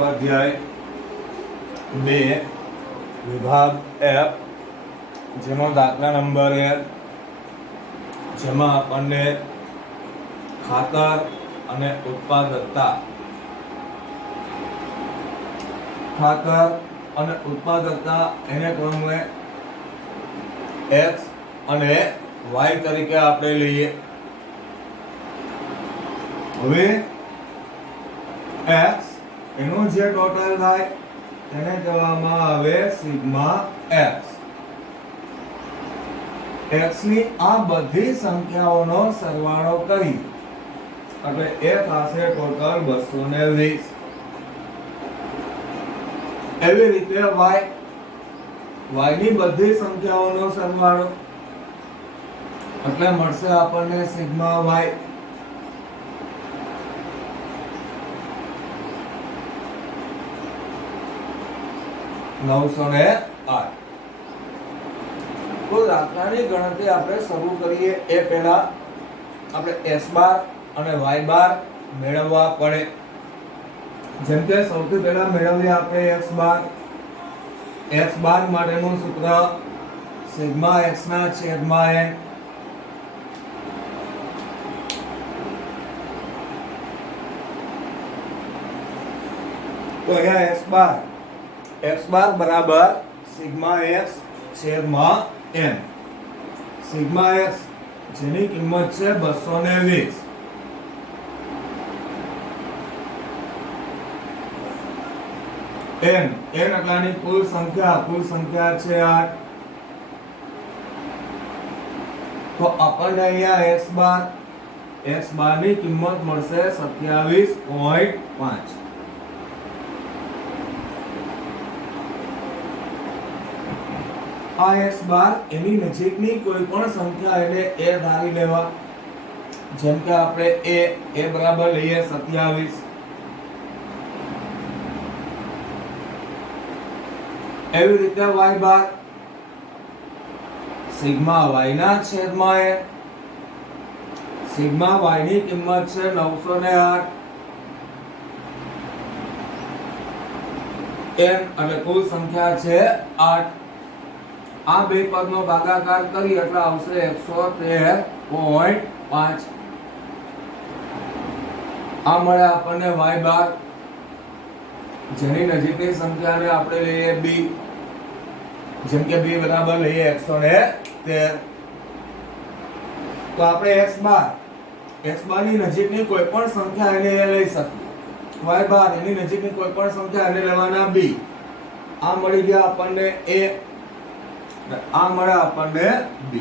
સ્વાધ્યાય 2 વિભાગ F જેનો દાખલા નંબર 1 જેમાં આપણને ખાતર અને ઉત્પાદકતા એને ક્રમે x અને y તરીકે આપણે લઈએ. હવે x એનું જે ટોટલ થાય તેને કહેવામાં આવે સિગ્મા x. x ની આ બધી સંખ્યાઓનો સરવાળો કરી એટલે એ થશે ટોટલ 220. એવી રીતે y ની બધી સંખ્યાઓનો સરવાળો એટલે મળશે આપણને સિગ્મા y. તો દાખલાની ગણતરી આપણે શરૂ કરીએ એ પહેલા આપણે s બાર અને y બાર મેળવવા પડે. જેમ કે સૌથી પહેલા મેળવીએ આપણે x બાર માટેનું સૂત્ર સિગ્મા x ના છેદમાં n. તો અહીંયા x બાર બરાબર સિગ્મા x છેદમાં n. સિગ્મા x જેની કિંમત છે 220. n એટલાની કુલ સંખ્યા છે 8. તો આપણને અહીંયા x બાર ની કિંમત મળશે 27.5. આ x બાર એની નજીકની કોઈ પણ સંખ્યા એટલે a ધારી લેવા. જેમ કે આપણે a બરાબર લઈએ 27. એવી રીતે y બાર સિગ્મા y ના છેદમાં n. સિગ્મા y ની કિંમત છે 908. n એટલે કુલ સંખ્યા છે 8. આ બે પદનો ભાગાકાર કરી એટલે આવશે 113.5. આ મળે આપણને y બાર જેની નજીકની સંખ્યાને આપણે લઈએ b. જેમ કે b બરાબર લઈએ 113. તો આપણે x બાર ની નજીકની કોઈ પણ સંખ્યા એને લઈ શકીએ. y બાર એની નજીકની કોઈ પણ સંખ્યા એને લેવાના b. આ મળી ગયા આપણને a. આ મળે આપણને b.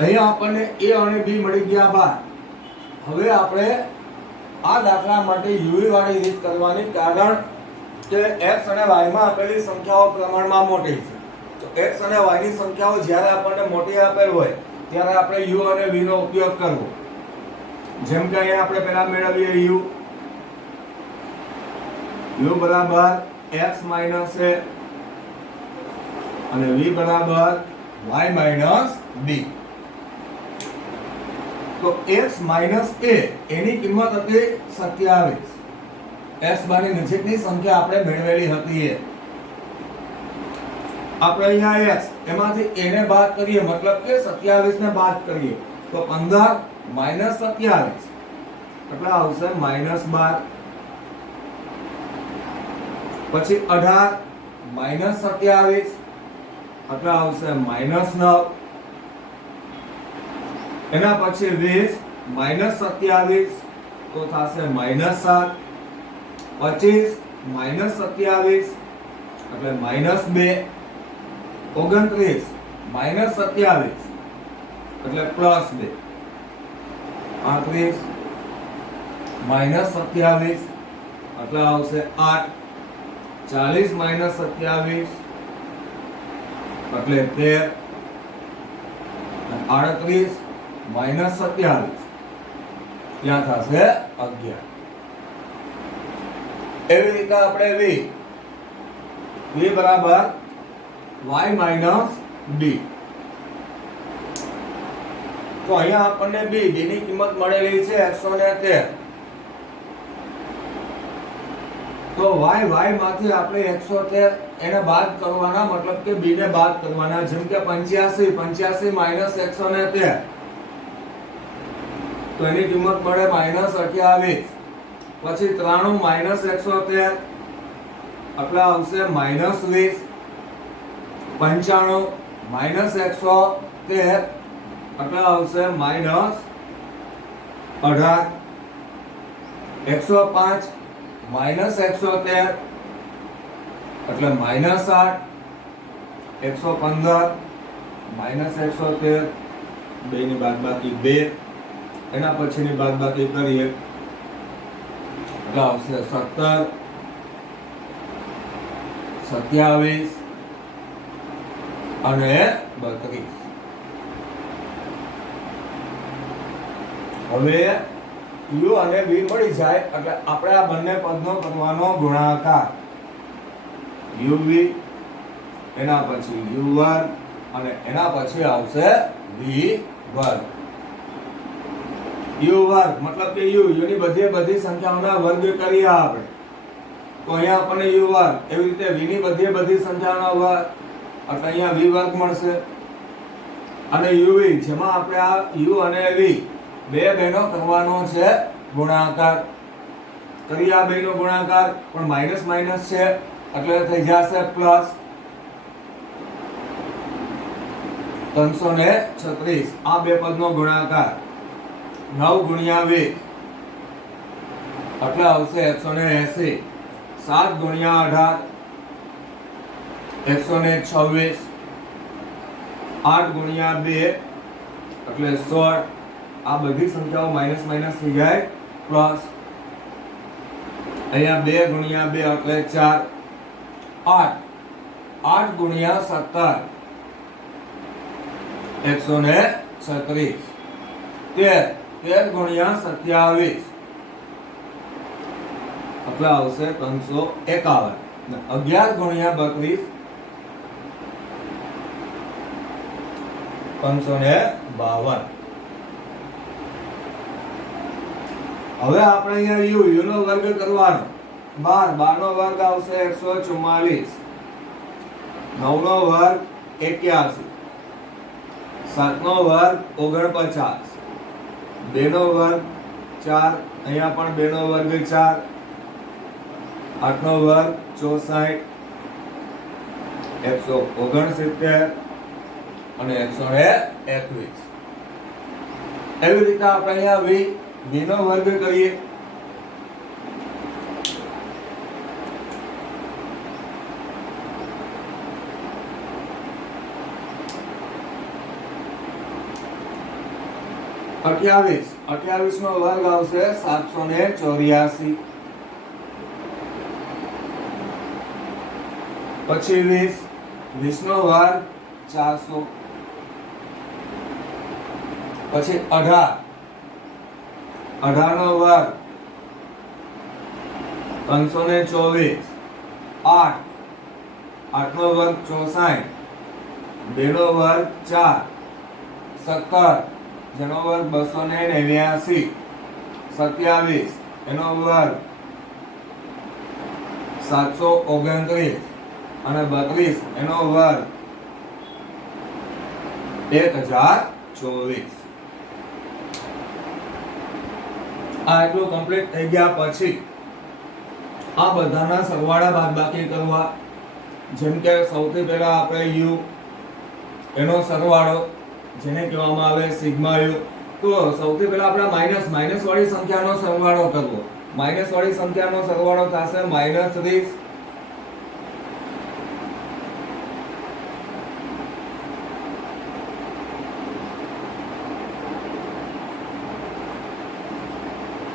અહીંયા આપણને a અને b મળી ગયા બાર. હવે આપણે આ દાખલા માટે યુવી વાળી રીત કરવાની, કારણ કે x અને y માં આપેલી સંખ્યાઓ પ્રમાણમાં મોટી છે. તો x અને y ની સંખ્યાઓ જ્યારે આપણને મોટી આપેલ હોય ત્યારે આપણે u અને v નો ઉપયોગ કરવો. જેમ કે અહીંયા આપણે પહેલા મેળવીએ u બરાબર x માઈનસ a અને v બરાબર y માઈનસ b. તો x માઈનસ a એની કિંમત હતી 27. x બારની નજીકની સંખ્યા આપણે મેળવેલી હતી. આપણે અહીંયા x એમાંથી a ને બાદ કરીએ, મતલબ કે 27 ને બાદ કરીએ તો 15 માઈનસ 27 એટલે આવશે -12. પછી 18 માઈનસ 27 એટલે આવશે -9. એના પછી 20 માઈનસ 27 તો થશે -7. 25 માઈનસ 27 એટલે -2. 29 માઈનસ 27 એટલે +2. 35 માઈનસ 27 એટલે આવશે 8. 40 માઈનસ 27 એટલે 13. 38 માઈનસ 27 ત્યાં થશે 11. એવી રીતે આપણે v બરાબર y માઇનસ b. તો અહીંયા આપણને b ની કિંમત મળેલી છે 113. તો y માંથી આપણે 113 એને બાદ કરવાના, મતલબ કે b ને બાદ કરવાના. જેમ કે 85 માઇનસ 113, તો એની કિંમત મળે -28. પછી 93 માઇનસ 113 એટલે આવશે -20. 95 માઇનસ 113 એટલે આવશે -18. 105 માઇનસ 113 એટલે -8. 115 માઇનસ 113, 2 ની બાદબાકી 2, એના પછીની બાદબાકી કરીએ એટલે આવશે 17, 27 અને 32. હવે u અને v મળી જાય એટલે આપણે આ બંને પદનો કરવાનો ગુણાકાર. uv એના પછી u વર્ગ અને એના પછી આવશે v વર્ગ. u વર્ગ મતલબ કે u ની બધી સંખ્યાઓના વર્ગ કરીએ આપણે, તો અહીંયા આપણને u વર્ગ, એવી રીતે v ની બધી સંખ્યાઓના વર્ગ એટલે અહીંયા v વર્ગ મળશે. અને uv જેમાં આપણે આ u અને v બે બેનો કરવાનો છે ગુણાકાર. કરી આ બેનો ગુણાકાર, પણ માઈનસ માઈનસ છે એટલે થઈ જશે પ્લસ. 336 આ બે પદનો ગુણાકાર. 9 ગુણ્યા 20 એટલે આવશે 180. 7 ગુણ્યા 18 126. 8 ગુણ્યા 2 એટલે 16. આ બધી સંખ્યાઓ માઈનસ માઈનસ થઈ જાય પ્લસ. અહીંયા 2 ગુણ્યા 2 એટલે 4. 8 8 ગુણ્યા 17 136. 13 ગુણ્યા 27 એટલે આવશે 351. 11 ગુણ્યા 32 352. હવે આપણે અહીંયા u નો વર્ગ કરવાનો. 12 નો વર્ગ આવશે 144. 9 નો વર્ગ 81. 7 નો વર્ગ 49. 2 નો વર્ગ 4, અહીંયા પણ 2 નો વર્ગ 4. 8 નો વર્ગ 64. 169 અને 121. એવી રીતે આપણે અહીંયા v નો વર્ગ કરીએ. અઠ્યાવીસ નો વર્ગ આવશે 784. પછી 20 નો વર્ગ 400. પછી 18 નો વર્ગ 324. 8 નો વર્ગ 64. 2 નો વર્ગ 4. 17 જેનો વર્ગ 289. 27 એનો વર્ગ 729 અને 32 એનો વર્ગ 1024. આ એટલું કમ્પ્લીટ થઈ ગયા પછી આ બધાના સરવાળા બાદબાકી કરવા. જેમ કે સૌથી પહેલા આપણે u એનો સરવાળો, જેને કહેવામાં આવે સિગ્મા u. તો સૌથી પહેલા આપણે માઈનસ વાળી સંખ્યાનો સરવાળો કરવો. માઈનસ વાળી સંખ્યાનો સરવાળો થશે -30.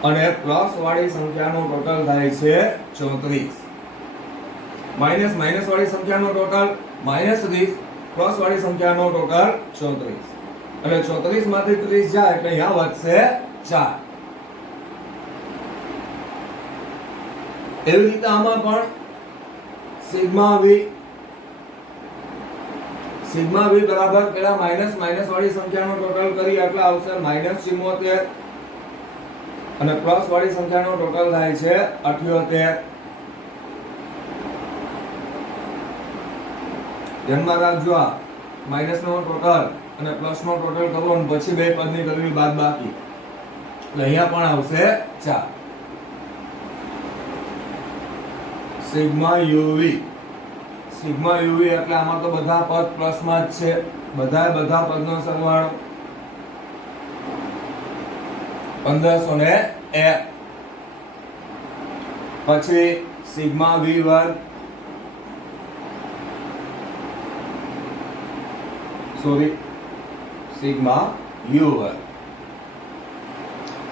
અને પ્લસ વાળી સંખ્યાનો ટોટલ થાય છે 34. માઈનસ વાળી સંખ્યાનો ટોટલ -30, પ્લસ વાળી સંખ્યાનો ટોટલ 34. એટલે 34 માંથી 30 જાય એટલે અહીંયા વધશે 4. એવી રીતે આમાં પણ સિગ્મા v સિગ્મા v બરાબર પેલા માઈનસ વાળી સંખ્યાનો ટોટલ કરી એટલે આવશે -74 અને પ્લસ વાળી સંખ્યાનો ટોટલ થાય છે 78. ધ્યાનમાં રાખજો આ માઈનસ નો ટોટલ અને પ્લસ નો ટોટલ કરવો અને પછી બે પદની કરવી બાદબાકી. એટલે અહીંયા પણ આવશે 4 સિગ્મા uv. સિગ્મા uv એટલે આમાં તો બધા પદ પ્લસ માં જ છે, બધા પદનો સરવાળો 1501. પછી સિગ્મા v વર્ગ, સિગ્મા u વર્ગ.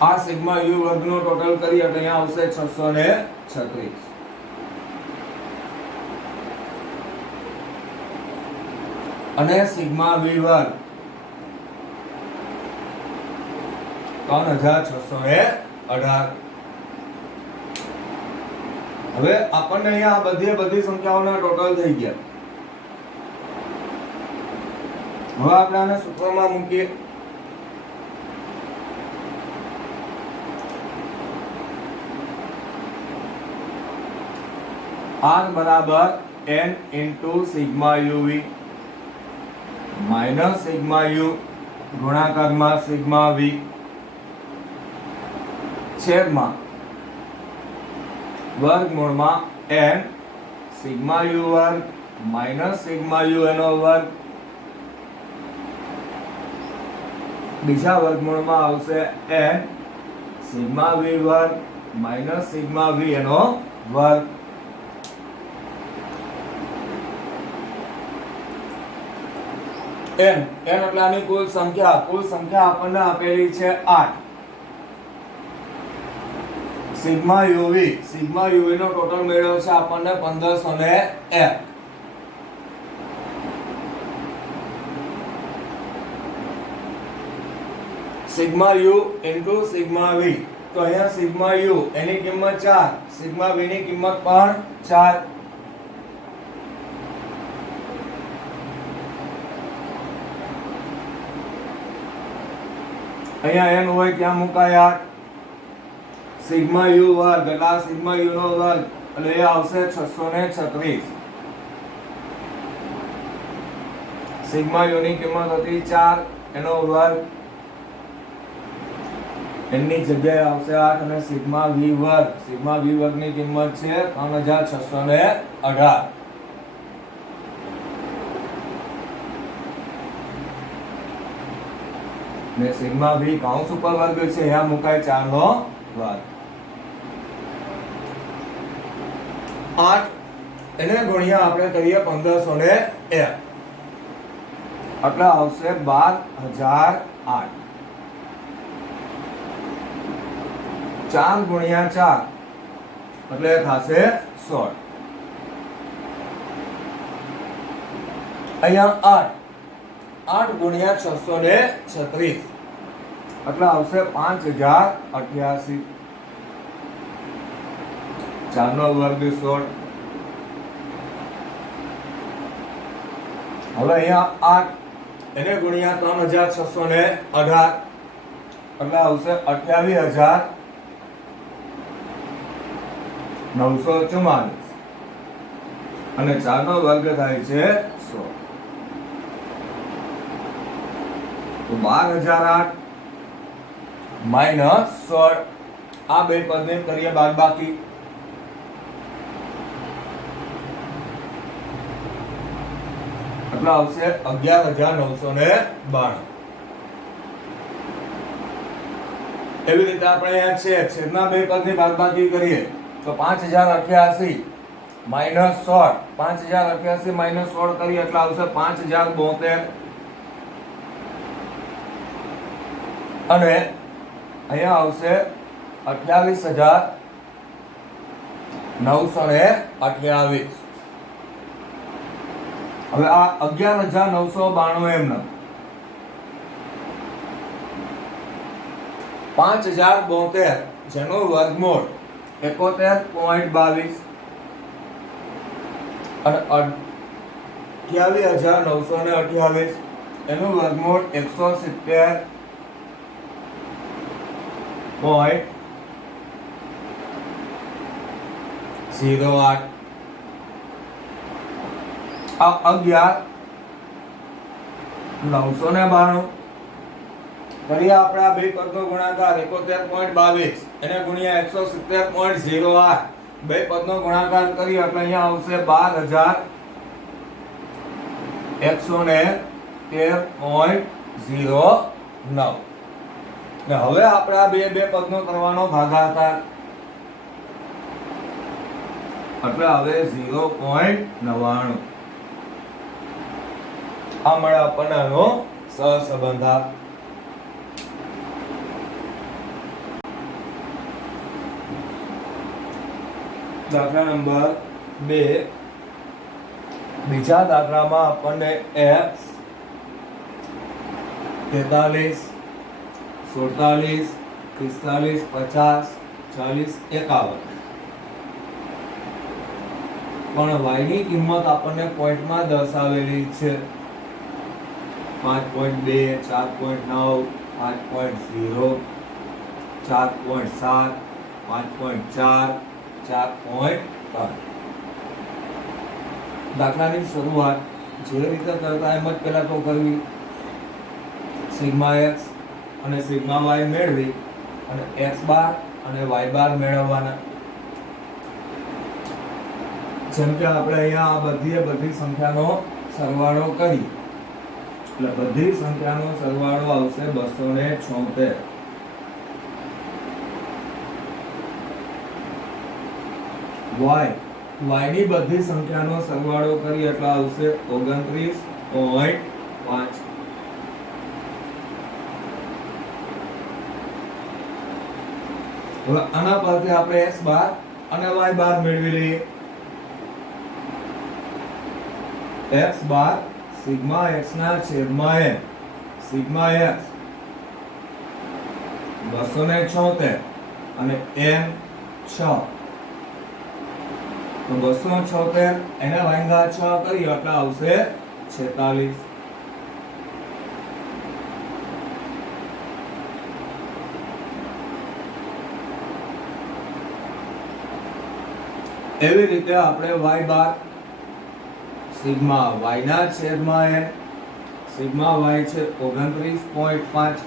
આ સિગ્મા u વર્ગ નો ટોટલ કરી એટલે અહીંયા આવશે 636. અને સિગ્મા v વર્ગ 3618. હવે આપણને અહીંયા બધી સંખ્યાઓના ટોટલ થઈ ગયા. હવે આપણે આને સૂત્રમાં મૂકીએ. r બરાબર n into sigma uv minus sigma u ગુણાકારમાં સિગ્મા v છેદમાં વર્ગમૂળમાં n સિગ્મા u વર્ગ માઇનસ સિગ્મા u એનો વર્ગ, બીજા વર્ગમૂળમાં આવશે n સિગ્મા v વર્ગ માઇનસ સિગ્મા v એનો વર્ગ. n એટલે આની કુલ સંખ્યા આપણને આપેલી છે 8. સિગ્મા uv નો ટોટલ મેળવ્યો છે આપણને 1501. Sigma u into sigma v, તો અહીંયા સિગ્મા u એની કિંમત 4, સિગ્મા v ની કિંમત પણ 4. અહીંયા n હોય ત્યાં મુકાય 8. સિગ્મા u વર્ગ એટલે આ સિગ્મા u નો વર્ગ એટલે એ આવશે 636. સિગ્મા u ની કિંમત હતી 4, એનો વર્ગ એની જગ્યાએ આવશે 8 અને સિગ્મા v વર્ગની કિંમત છે 3618. ને સિગ્મા v કૌંસ ઉપર વર્ગ છે, અહીંયા મુકાય 4 નો વર્ગ. 8 એને ગુણ્યા આપણે કરીએ 1501 એટલે આવશે 12008. 4 ગુણ્યા 4 એટલે થશે 16. અહીંયા 8 ગુણ્યા 636 એટલે આવશે 5088. 4 નો વર્ગ 16. હવે અહીંયા 8 એને ગુણ્યા 3618 એટલે આવશે 28944 અને 4 નો વર્ગ થાય છે 100. તો 12008 માઈનસ 16, આ બે પદને કરીએ બાદબાકી. એટલે આવશે 11992. એવી રીતે આપણે અહીંયા છે છેદના બે પદની બાદબાકી કરીએ તો 5088 માઈનસ 16, 5088 માઈનસ 16 કરીએ એટલે આવશે 5072. અને અહીંયા આવશે 28928. હવે આ 11992 એમના 5072 જેનો વર્ગમૂળ 71.22 અને 28,928 એનું વર્ગમૂળ 170.08 આ 11,992 કરીએ આપણે આ બે પદનો ગુણાકાર 71.22 એને ગુણ્યા 170.08 બે પદનો ગુણાકાર કરીએ એટલે અહીંયા આવશે 12,113.09 ને હવે આપણે આ બે પદનો કરવાનો ભાગાકાર એટલે હવે 0.99 આ મળે આપણને આનો સહસંબંધ. દાખલા નંબર 2 બીજા દાખલામાં આપણને x 43 47 45 50 40 51 પણ y ની કિંમત આપણને પોઈન્ટમાં દર્શાવેલી છે 5.2 4.9 5.0 4.7 5.4 4.3 દાખલાની શરૂઆત જે રીતે કરતા એમ જ પહેલા તો કરવી. સિગ્મા x અને સિગ્મા y મેળવી અને x બાર અને y બાર મેળવવાના. જેમ કે આપણે અહીંયા આ બધી સંખ્યાનો સરવાળો કરી એટલે બધી સંખ્યાનો સરવાળો આવશે 276. y ની બધી સંખ્યાનો સરવાળો કરી એટલે આવશે 29.5. હવે આના પરથી આપણે x બાર અને y બાર મેળવી લઈએ. x બાર સિગ્મા x ના છેદમાં n સિગ્મા x 276 અને n 6 તો 276 એને ભાગ્યા 6 કરી એટલે આવશે 46. એવી રીતે આપણે y બાર સિગ્મા y ના છેદમાં n સિગ્મા y છે 29.5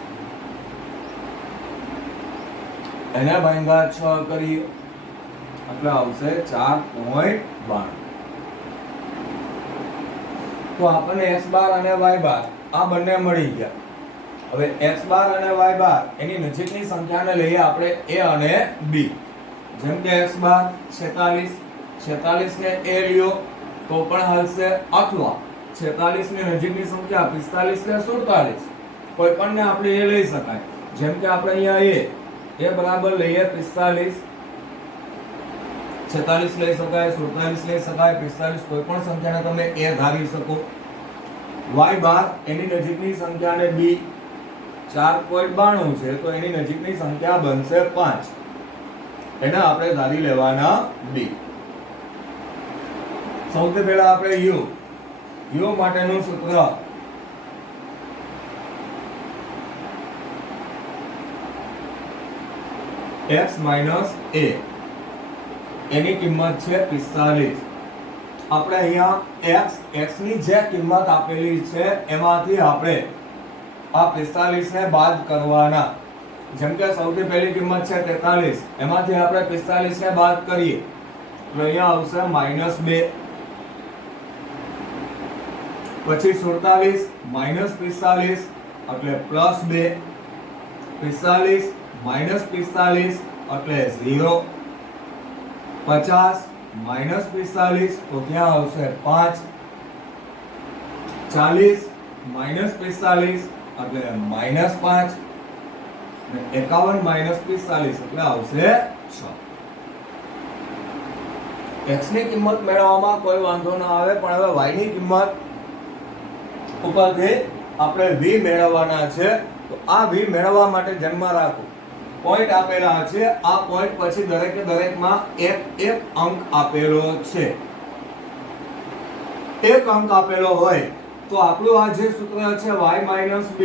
એને ભાગ્યા 6 કરી એટલે આવશે 4.92. તો આપણને x બાર અને y બાર આ બંને મળી ગયા. હવે x બાર અને y બાર એની નજીકની સંખ્યાને લઈએ આપણે a અને b. જેમ કે x બાર 46 ને a લ્યો તો પણ હાલશે, અથવા 46 ની નજીકની સંખ્યા 45 ને 47 કોઈ પણ ને આપણે એ લઈ શકાય. જેમ કે આપણે અહીંયા a બરાબર લઈએ 45 46 લઈ શકાય, 47 લઈ શકાય, 45 કોઈ પણ સંખ્યાને તમે a ધારી શકો. y બાર એની નજીકની સંખ્યાને b 4.92 છે તો એની નજીકની સંખ્યા બનશે 5. એને આપણે ધારી લેવાના b. સૌથી પહેલા આપણે u માટેનું સૂત્ર x - a એની કિંમત છે 45. આપણે અહીંયા x ની જે કિંમત આપેલી છે એમાંથી આપણે આ 45 ને બાદ કરવાના. જેમ કે સૌથી પહેલી કિંમત છે 43, એમાંથી આપણે 45 ને બાદ કરીએ તો અહીંયા આવશે -2. પછી 47 - 45 એટલે +2. 45 - 45 એટલે 0. 50 - 45 તો ત્યાં આવશે 5. 40 - 45 એટલે -5. 51 - 45 એટલે આવશે 6. x ની કિંમત મેળવવામાં કોઈ વાંધો ન આવે, પણ હવે y ની કિંમત ઉપરથી આપણે v મેળવવાના છે. તો આ v મેળવવા માટે ધ્યાનમાં રાખો પોઈન્ટ આપેલા છે. આ પોઈન્ટ પછી દરેકમાં એક અંક આપેલો છે. એક અંક આપેલો હોય તો આપણું આ જે સૂત્ર છે y માઇનસ b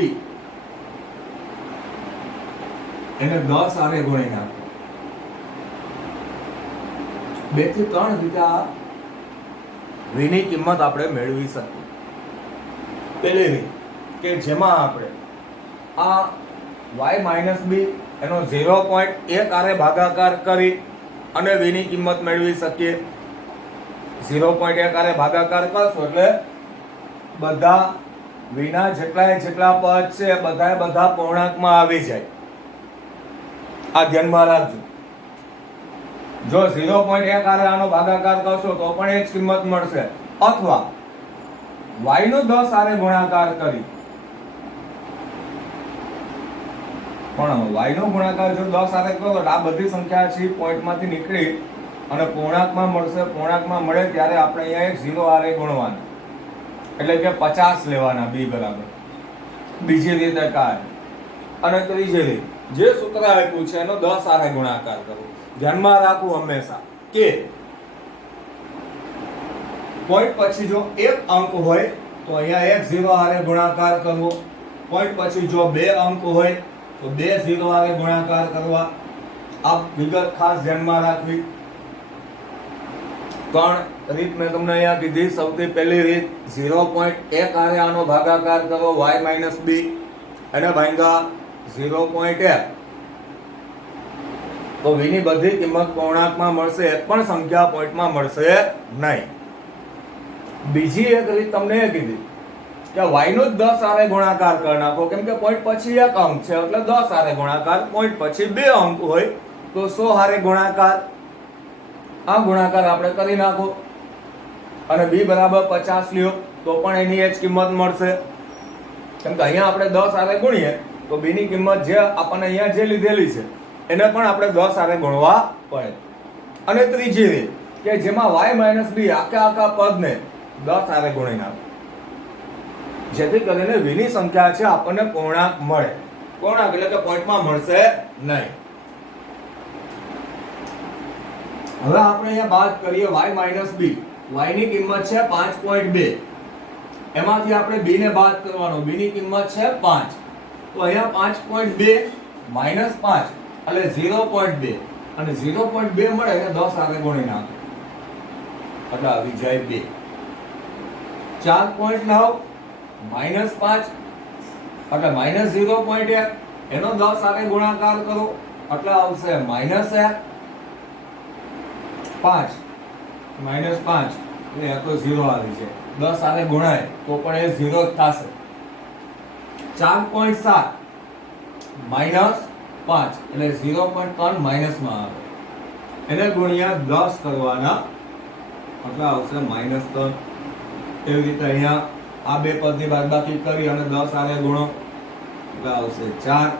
એને 10 આરે ગુણી નાખો. 2 થી 3 રીતે આ v ની કિંમત આપણે મેળવી શકીએ. પહેલી રીત કે જેમાં આપણે આ y માઇનસ b એનો 0.1 આરે ભાગાકાર કરી અને v ની કિંમત મેળવી શકીએ. 0.1 આરે ભાગાકાર કરશો એટલે બધા v ના જેટલા પદ છે બધા પૂર્ણાંકમાં આવી જાય. આ ધ્યાનમાં રાખજો. જો 0.1 આરે આનો ભાગાકાર કરશો તો પણ એ જ કિંમત મળશે, અથવા y નો 10 આરે ગુણાકાર કરી પણ y નો ગુણાકાર જો 10 આરે કરો તો આ બધી સંખ્યા છે પોઈન્ટમાંથી નીકળી અને પૂર્ણાંકમાં મળશે. પૂર્ણાંકમાં મળે ત્યારે આપણે અહીંયા એક 0 આરે ગુણવાનું, એટલે કે 50 લેવાના b બરાબર. બીજી રીતે કાય. અને ત્રીજી રીત જે સૂત્ર આપ્યું છે એનો 10 આરે ગુણાકાર કરો. ધ્યાનમાં રાખવું હંમેશા કે પોઈન્ટ પછી જો એક અંક હોય તો અહીંયા એક 0 આરે ગુણાકાર કરવો. પોઈન્ટ પછી જો બે અંક હોય તો બે 0 આરે ગુણાકાર કરવા. આ વિગત ખાસ ધ્યાનમાં રાખવી. પણ રીત મેં તમને અહીંયા કીધી. સૌથી પહેલી રીત 0.1 આરે આનો ભાગાકાર કરો y માઇનસ b એને ભાંગા 0.1 તો v ની બધી કિંમત પૂર્ણાંકમાં મળશે, એક પણ સંખ્યા પોઈન્ટમાં મળશે નહીં. બીજી એક રીત તમને એ કીધી કે y નો 10 આરે ગુણાકાર કરી નાખો, કેમ કે પોઈન્ટ પછી એક અંક છે એટલે 10 આરે ગુણાકાર. પોઈન્ટ પછી બે અંક હોય તો 100 આરે ગુણાકાર. આ ગુણાકાર આપણે કરી નાખો અને b બરાબર 50 લ્યો તો પણ એની એ જ કિંમત મળશે, કેમ કે અહીંયા આપણે 10 આરે ગુણીએ તો b ની કિંમત જે આપણને અહીંયા જે લીધેલી છે એને પણ આપણે 10 આરે ગુણવા પડે. અને ત્રીજી રીત કે જેમાં y માઇનસ b આખા પદને 10 આરે ગુણી નાખો, જેથી કરીને v ની સંખ્યા છે આપણને પૂર્ણાંક મળે. પૂર્ણાંક એટલે કે પોઈન્ટમાં મળશે નહીં. હવે આપણે અહીંયા વાત કરીએ y માઇનસ b. y ની કિંમત છે 5.2. એમાંથી આપણે b ને બાદ કરવાનો. b ની કિંમત છે 5. તો અહીંયા 5.2 માઇનસ 5 એટલે 0.2 અને 0.2 મળે એટલે 10 આરે ગુણી નાખો એટલે આવી જાય 2. 4.9 માઇનસ 5 એટલે માઇનસ 0.1 એનો 10 આરે ગુણાકાર કરો એટલે આવશે માઇનસ 1. 5 માઇનસ 5 એટલે આ તો 0 આવી છે. 10 આરે ગુણાય તો પણ એ 0 જ થશે. 4.7 માઇનસ 5 એટલે 0.3 માઇનસમાં આવે, એને ગુણ્યા 10 કરવાના એટલે આવશે -3. એવી રીતે અહીંયા આ બે પદની બાદબાકી કરી અને 10 આરે ગુણો એટલે આવશે 4.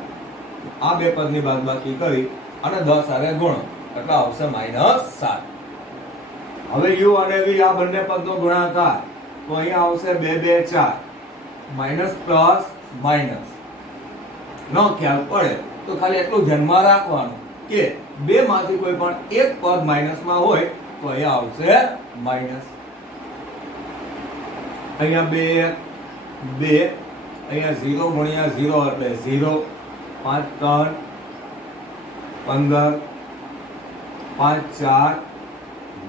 આ બે પદની બાદબાકી કરી અને 10 આરે ગુણો એટલે આવશે -7. હવે u અને v આ બંને પદનો ગુણાકાર તો અહીંયા આવશે 2 2 4 માઇનસ પ્લસ માઇનસ. નો ખ્યાલ પડે તો ખાલી એટલું ધ્યાનમાં રાખવાનું કે બે માંથી કોઈ પણ એક પદ માઇનસમાં હોય તો અહીંયા આવશે માઇનસ. અહીંયા 2 2 અહીંયા 0 ગુણ્યા 0 એટલે 0. 5 3 15 5 4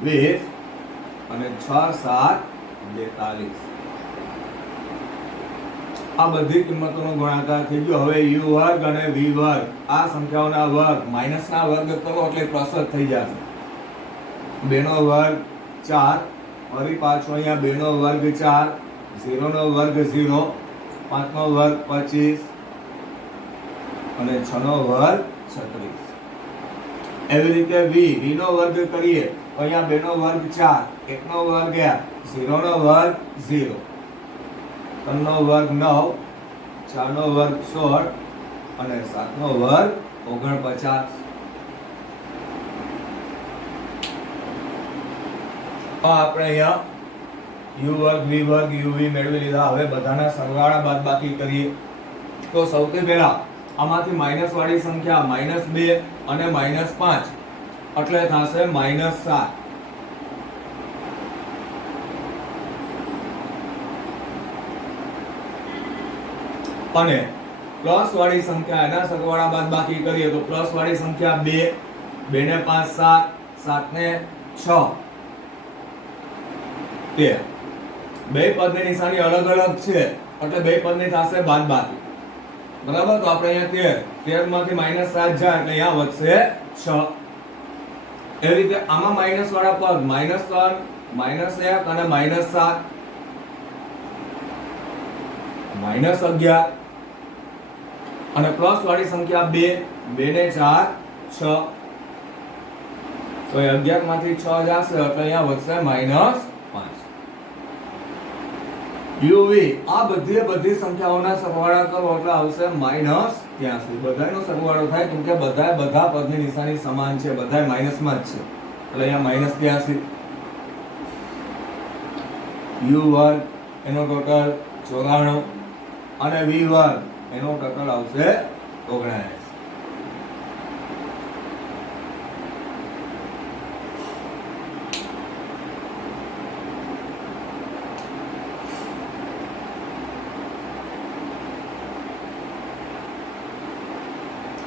20 અને 6 7 42. આ બધી કિંમતોનો ગુણાકાર થઈ ગયો. હવે u વર્ગ અને v વર્ગ આ સંખ્યાઓના વર્ગ માઈનસના વર્ગ કરો એટલે પ્લસ જ થઈ જશે. 2 નો વર્ગ 4, ફરી પાછો અહીંયા 2 નો વર્ગ 4, 0 નો વર્ગ 0, 5 નો વર્ગ 25 અને 6 નો વર્ગ 36. એવી રીતે v નો વર્ગ કરીએ તો અહીંયા 2 નો વર્ગ 4, 1 નો વર્ગ 0 નો વર્ગ 0, 3 નો વર્ગ 9, 4 નો વર્ગ 16 અને 7 નો વર્ગ 49. આપણે અહીંયા u વર્ગ v વર્ગ uv મેળવી લીધા. હવે બધાના સરવાળા બાદબાકી કરીએ તો સૌથી પહેલા આમાંથી માઈનસ વાળી સંખ્યા -2 અને -5 એટલે થશે -7. અને પ્લસ વાળી સંખ્યા એના સરવાળા બાદ બાકી કરીએ તો પ્લસ વાળી સંખ્યા 2, 2 ને 5 7, 7 ને 6 13. બે પદની નિશાની અલગ અલગ છે એટલે બે પદની થશે બાદબાકી. બરાબર, તો આપણે અહીંયા 13 માંથી -7 જાય એટલે અહીંયા વધશે 6. એવી રીતે આમાં માઈનસ વાળા પદ -3, -1 અને -7, -11 અને પ્લસ વાળી સંખ્યા 2, 2 ને 4 6. તો 11 માંથી 6 જશે એટલે અહીંયા વધશે -5. uv આ બધી સંખ્યાઓના સરવાળા કરો એટલે આવશે -83. બધાયનો સરવાળો થાય કેમ કે બધા પદની નિશાની સમાન છે, બધાય માઈનસમાં જ છે એટલે અહીંયા -83. u વર્ગ એનો ટોટલ 94 અને v વર્ગ એનો ટોટલ આવશે 79.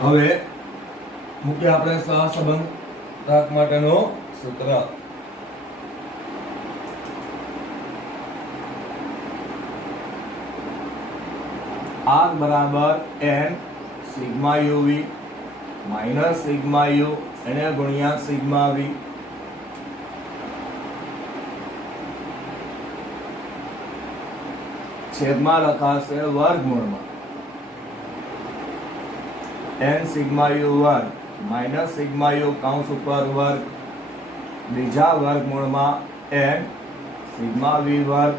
હવે મૂકીએ આપણે સહસંબંધક માટેનો સૂત્ર. R બરાબર n sigma uv minus sigma u એને ગુણ્યા સિગ્મા v. છેદમાં લખાશે વર્ગમૂળમાં n સિગ્મા u વર્ગ માઈનસ સિગ્મા u કૌંસ ઉપર વર્ગ બીજા વર્ગમૂળમાં n સિગ્મા v વર્ગ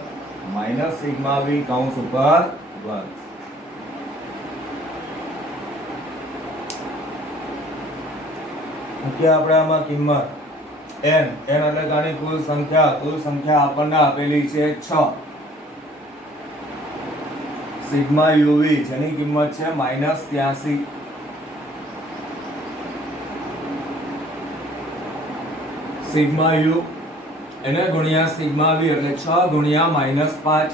માઈનસ સિગ્મા v કૌંસ ઉપર વર્ગ. મૂકીએ આપણે આમાં કિંમત n એટલે કે આની કુલ સંખ્યા આપણને આપેલી છે 6. સિગ્મા uv જેની કિંમત છે -83. સિગ્મા u એને ગુણ્યા સિગ્મા v એટલે 6 ગુણ્યા -5.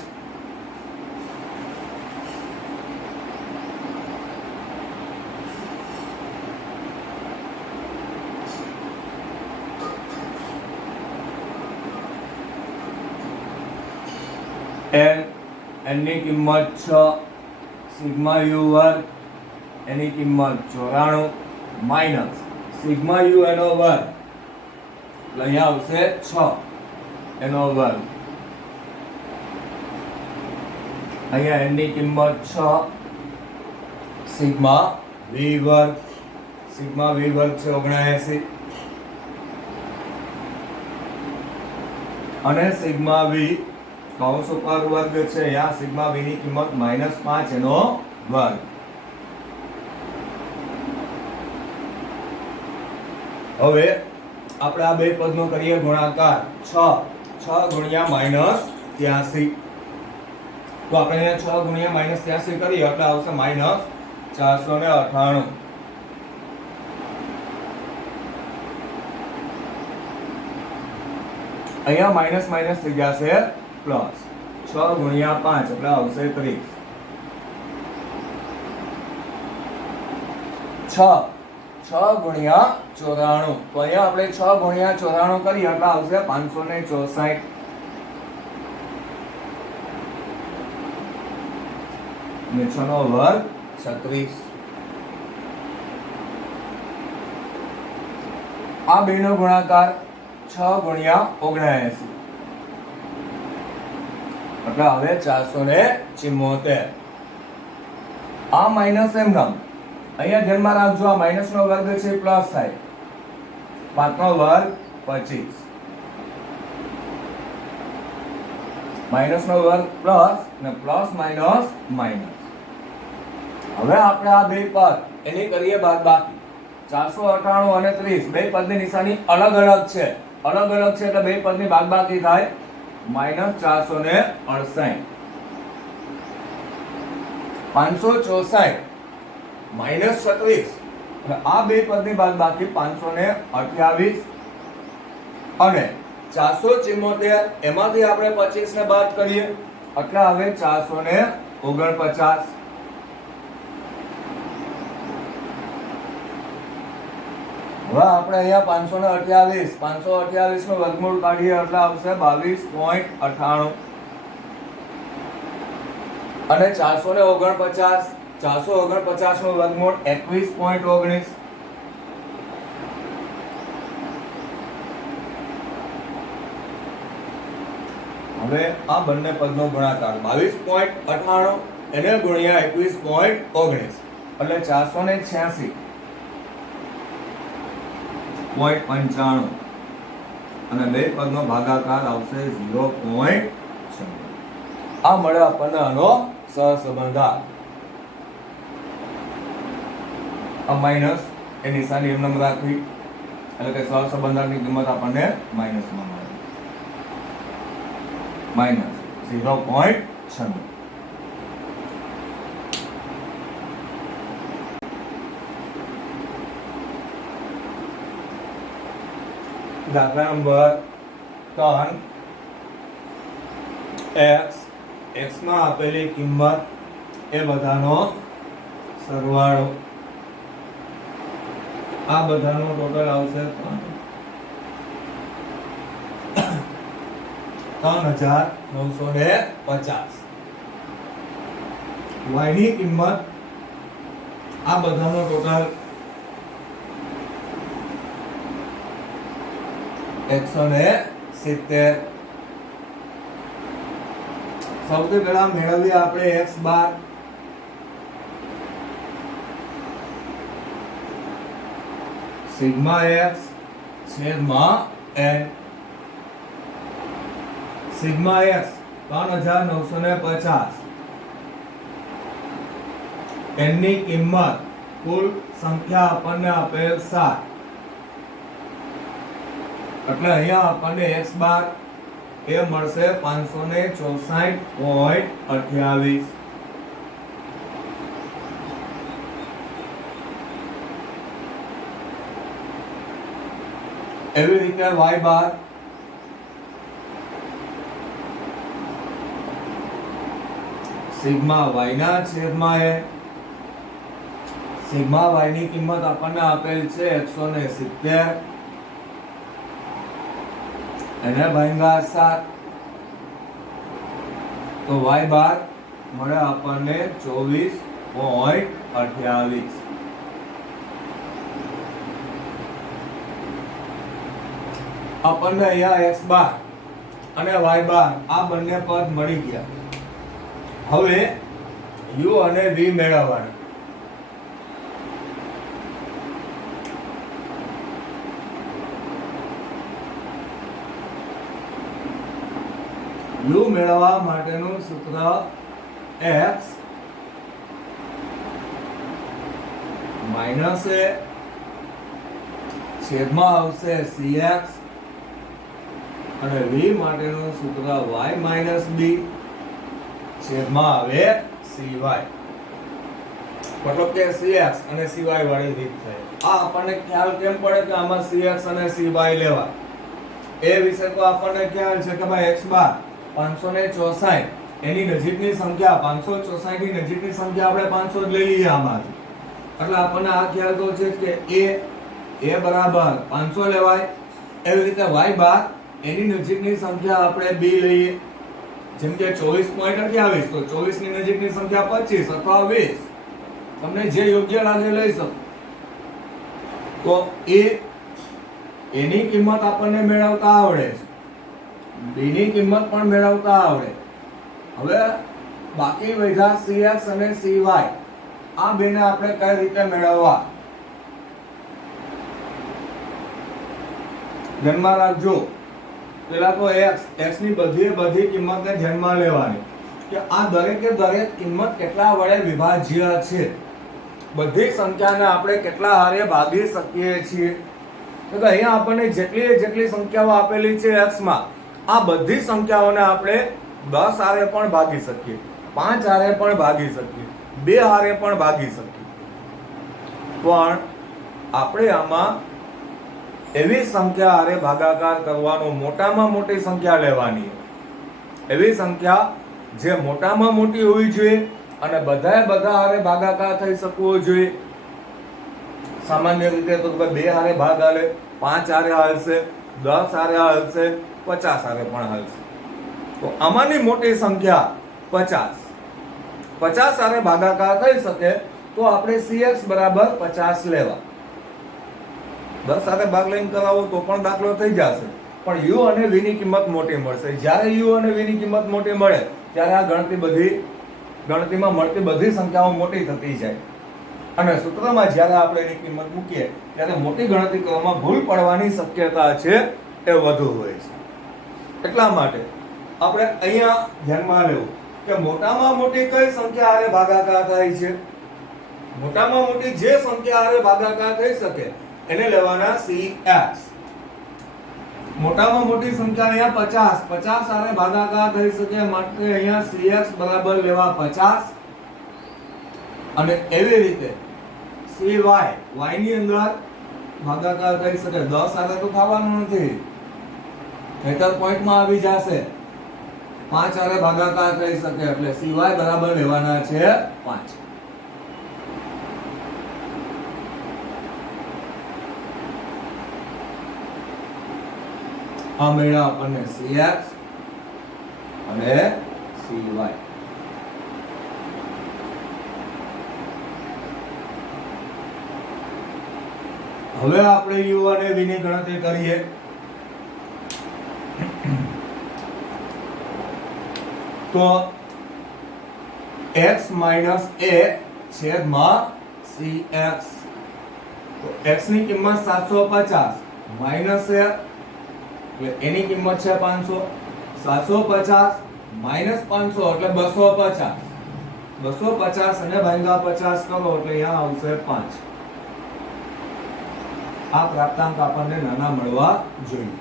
n ની કિંમત 6, સિગ્મા u વર્ગ એની કિંમત 94 માઈનસ સિગ્મા u એનો વર્ગ એટલે અહીંયા આવશે 6 એનો વર્ગ. અહીંયા n ની કિંમત 6, સિગ્મા v વર્ગ છે 79 અને સિગ્મા v કૌંસ ઉપર વર્ગ છે. અહીંયા સિગ્મા v ની કિંમત -5 એનો વર્ગ. હવે આપણે આ બે પદનો કરીએ ગુણાકાર 6 ગુણ્યા -83. તો આપણે અહીંયા 6 ગુણ્યા -83 કરીએ એટલે આવશે -498. અહીંયા માઈનસ થઈ જશે પ્લસ 6 ગુણ્યા 5 એટલે આવશે 30. 6 ગુણ્યા 94. તો અહીંયા આપણે 6 ગુણ્યા 94 કરીએ એટલે આવશે 564. ને 6 નો વર્ગ 36. આ બેનો ગુણાકાર 6 ગુણ્યા 79 એટલે હવે 474. આ માઈનસ એમ નામ અહીંયા ધ્યાનમાં રાખજો, આ માઈનસ નો વર્ગ છે પ્લસ થાય 5 નો વર્ગ 25. માઈનસ નો વર્ગ પ્લસ ને પ્લસ માઈનસ. હવે આપણે આ બે પદ એની કરીએ બાદબાકી. 498 અને 30 બે પદની નિશાની અલગ અલગ છે એટલે બે પદની બાદબાકી થાય -468. 564 -36 આ બે પદની બાદબાકી 528 અને 474 એમાંથી આપણે 25 ને બાદ કરીએ એટલે હવે 449. હવે આપણે અહીંયા 528 નું વર્ગમૂળ કાઢીએ એટલે આવશે 22.98 અને 449 નું વર્ગમૂળ 21.19 હવે આ બંને પદનો ગુણાકાર 22.98 એને ગુણ્યા 21.19 એટલે 486.95 અને બે પદનો ભાગાકાર આવશે 0.96. આ મળે આપણને આનો સહસંબંધ. આ માઈનસ એ નિશાની એમ નંબર રાખવી એટલે કે સહસંબંધની કિંમત આપણને માઈનસમાં મળે માઈનસ 0.96. દાખલા નંબર 3 x માં આપેલી કિંમત એ બધાનો સરવાળો. આ બધાનો ટોટલ આવશે 3950. y ની કિંમત આ બધાનો ટોટલ 170. સૌથી પહેલા મેળવીએ આપણે x બાર. સિગ્મા x છેદમાં n. Sigma x 3950. n ની કિંમત કુલ સંખ્યા આપણને આપેલ 7 એટલે અહીંયા આપણને x બાર એ મળશે 564.28. એવી રીતે y બાર સિગ્મા y ના છેદમાં એ. સિગ્મા y ની કિંમત આપણને આપેલ છે 170 એને ભાગ્યા 7 તો y બાર મળે આપણને 24.28. આપણને અહીંયા x બાર અને y બાર આ બંને પદ મળી ગયા. હવે u અને v મેળવવાના. u મેળવવા માટેનું સૂત્ર x માઈનસ a છેદમાં આવશે cx અને v માટેનું સૂત્ર y માઈનસ b છેદમાં આવે cy. મતલબ કે cx અને cy વાળી રીત થઈ. આ આપણને ખ્યાલ કેમ પડે કે આમાં cx અને cy લેવા એ વિશે તો આપણને ખ્યાલ છે કે ભાઈ x બાર 564 એની નજીકની સંખ્યા 564 ની નજીકની સંખ્યા આપણે 500 જ લઈ લઈએ આમાંથી. એટલે આપણને આ ખ્યાલ તો છે કે a બરાબર 500 લેવાય. એવી રીતે y બાર એની નજીકની સંખ્યા આપણે b લઈએ. જેમ કે 24.28 તો 24 ની નજીકની સંખ્યા 25 અથવા 20 તમને જે યોગ્ય લાગે લઈ શકો. તો એની કિંમત આપણને મેળવતા આવડે છે, b ની કિંમત પણ મેળવતા આવડે. હવે બાકી વધ્યા cx અને cy. આ બેને આપણે કઈ રીતે મેળવવા ધ્યાનમાં રાખજો. પેલા તો x ની બધી કિંમતને ધ્યાનમાં લેવાની કે આ દરેકે દરેક કિંમત કેટલા વડે વિભાજ્ય છે. બધી સંખ્યાને આપણે કેટલા હારે ભાગી શકીએ છીએ. તો અહીંયા આપણને જેટલી સંખ્યાઓ આપેલી છે x માં આ બધી સંખ્યાઓને આપણે 10 હારે પણ ભાગી શકીએ, 5 હારે પણ ભાગી શકીએ, 2 હારે પણ ભાગી શકીએ. પણ આપણે આમાં એવી સંખ્યા હારે ભાગાકાર કરવાનો, મોટામાં મોટી સંખ્યા લેવાની. એવી સંખ્યા જે મોટામાં મોટી હોવી જોઈએ અને બધા હારે ભાગાકાર થઈ શકવો જોઈએ. સામાન્ય રીતે તો 2 હારે ભાગ હાલે, 5 હારે હાલશે, 10 હારે હાલશે, 50 હારે પણ હાલશે. તો આમાંની મોટી સંખ્યા 50. 50 હારે ભાગાકાર થઈ શકે તો આપણે cx બરાબર 50 લેવા. 10 સાથે ભાગ લઈને કરાવો તો પણ દાખલો થઈ જશે, પણ u અને v ની કિંમત મોટી મળશે. જ્યારે u અને v ની કિંમત મોટી મળે ત્યારે આ ગણતરીમાં મળતી બધી સંખ્યાઓ મોટી થતી જાય, અને સૂત્રમાં જ્યારે આપણે એની કિંમત મૂકીએ ત્યારે મોટી ગણતરી કરવામાં ભૂલ પડવાની શક્યતા છે એ વધુ હોય છે. એટલા માટે આપણે અહીંયા ધ્યાનમાં લેવું કે મોટામાં મોટી કઈ સંખ્યા હારે ભાગાકાર થાય છે. મોટામાં મોટી જે સંખ્યા હારે ભાગાકાર થઈ શકે એને લેવાના cx. મોટામાં મોટી સંખ્યા અહીંયા 50 હારે ભાગાકાર થઈ શકે માટે અહીંયા cx બરાબર લેવા 50. અને એવી રીતે cy y ની અંદર ભાગાકાર થઈ શકે 10 હારે તો થવાનું નથી, નહીંતર પોઈન્ટમાં આવી જશે. 5 હારે ભાગાકાર થઈ શકે એટલે cy બરાબર લેવાના છે 5. આ મળ્યા આપણને cx અને cy. હવે આપણે u અને v ની ગણતરી કરીએ. તો x - a છેદમાં cx. તો x ની કિંમત 750 માઈનસ a એટલે એની કિંમત છે 500. 750 માઈનસ 500 એટલે 250. 250 અને ભાગ્યા 50 કરો એટલે અહીંયા આવશે 5. આ પ્રાપ્તાંક આપણને નાના મળવા જોઈએ,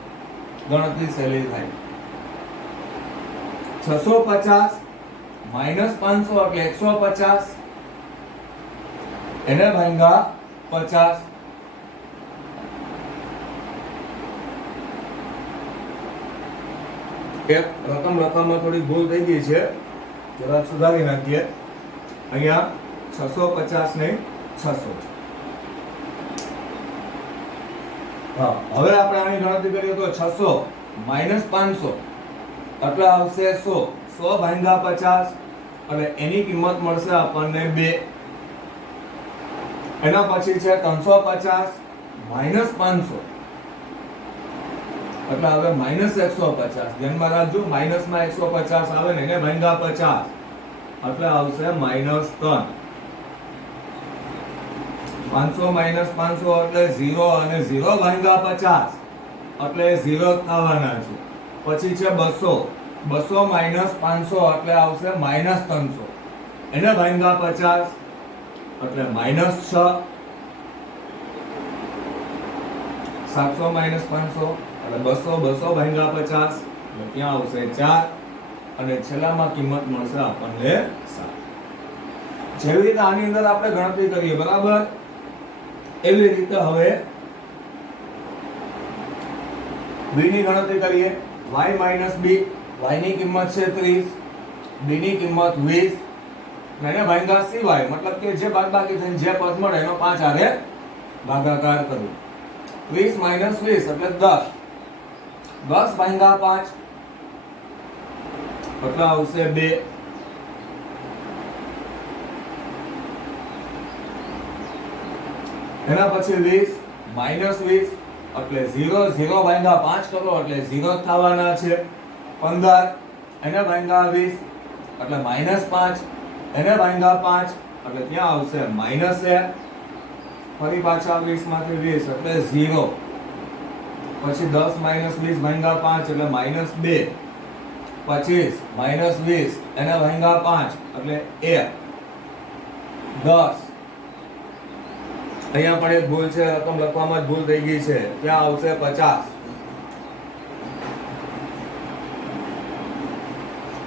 ગણતરી સહેલી થાય. 650 માઈનસ 500 એટલે 150 એને ભાગ્યા 50. એક રકમ લખવામાં થોડી ભૂલ થઈ ગઈ છે, જરા સુધારી નાખીએ. અહીંયા 650 ને 600. હા, હવે આપણે આની ગણતરી કરીએ તો 600 માઈનસ 500 એટલે આવશે 100. 100 ભાગ્યા 50 એટલે એની કિંમત મળશે આપણને 2. એના પછી છે 350 માઈનસ 500 એટલે હવે માઈનસ 150. ધ્યાનમાં રાખજો, માઈનસ માં 150 આવે ને એને ભાગ્યા 50 એટલે આવશે માઈનસ 3. 500 માઈનસ 500 એટલે 0 અને 0 ભાગ્યા 50 એટલે 0 થવાના છે. પછી છે 200. 200 માઈનસ 500 એટલે આવશે માઈનસ 300 એને ભાગ્યા 50 એટલે માઈનસ 6. 700 માઈનસ 500 એટલે 200 ભાગ્યા 50 એટલે ત્યાં આવશે 4 અને છેલ્લામાં કિંમત મળશે આપણને 7. જેવી રીતે આની અંદર આપણે ગણતરી કરીએ બરાબર, એવી રીતે હવે b ની ગણતરી કરીએ. y માઈનસ b, y ની કિંમત છે 30, b ની કિંમત 20 અને ભાગ્યા cy મતલબ કે જે બાદબાકી થઈને જે પદ મળે એનો 5 હારે ભાગાકાર કરવો. 30 માઈનસ 20 એટલે 10. 10 ભાગ્યા 5 એટલે આવશે 2. એના પછી 20 માઈનસ 20 એટલે 0. 0 ભાગ્યા 5 કરો એટલે 0 થવાના છે. 15 એને ભાગ્યા 20 એટલે માઈનસ 5 એને ભાગ્યા 5 એટલે ત્યાં આવશે માઈનસ 1. ફરી પાછા 20 માંથી 20 એટલે 0. પછી 10 માઈનસ 20 ભાગ્યા 5 એટલે માઈનસ 2. 25 માઈનસ 20 એને ભાગ્યા 5 એટલે 1. 10. અહીંયા પણ એક ભૂલ છે, રકમ લખવામાં જ ભૂલ થઈ ગઈ છે, ત્યાં આવશે 50.